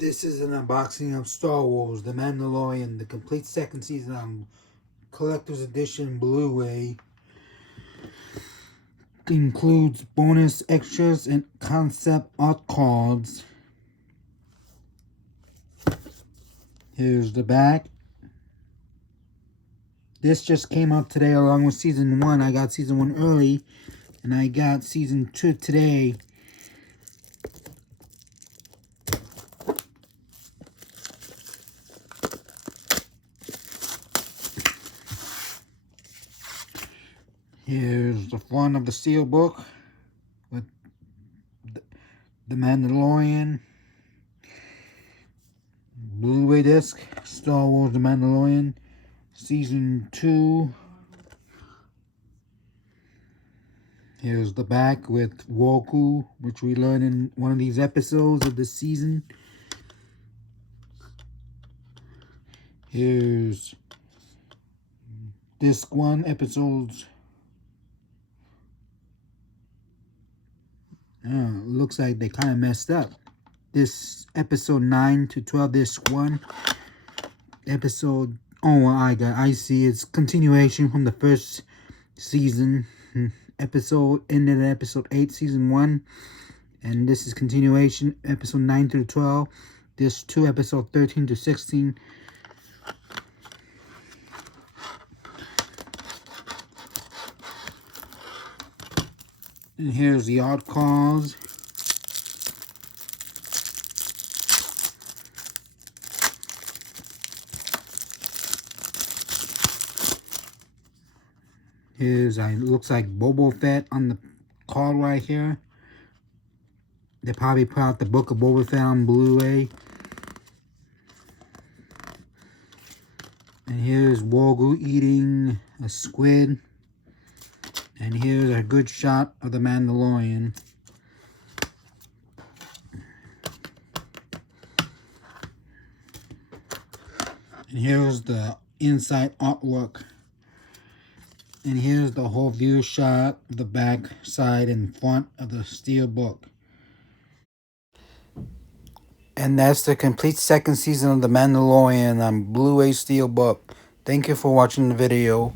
This is an unboxing of Star Wars, The Mandalorian, the complete second season on Collector's Edition Blu-ray. Includes bonus extras and concept art cards. Here's the back. This just came out today along with Season 1. I got Season 1 early, and I got Season 2 today. Here's the front of the Steelbook with the Mandalorian Blu-ray disc, Star Wars The Mandalorian, Season 2. Here's the back with Roku, which we learned in one of these episodes of this season. Here's disc 1, episodes. Looks like they kind of messed up. This episode 9 to 12, disc 1. Episode, I see it's continuation from the first season. Episode ended at episode 8, season 1. And this is continuation, episode 9 through 12. Disc 2, episode 13 to 16. And here's the art cards. Here's, looks like Boba Fett on the card right here. They probably put out the Book of Boba Fett on Blu-ray. And here's Grogu eating a squid. And here's a good shot of the Mandalorian. And here's the inside artwork. And here's the whole view shot of the back, side, and front of the Steelbook. And that's the complete second season of The Mandalorian on Blu-ray Steelbook. Thank you for watching the video.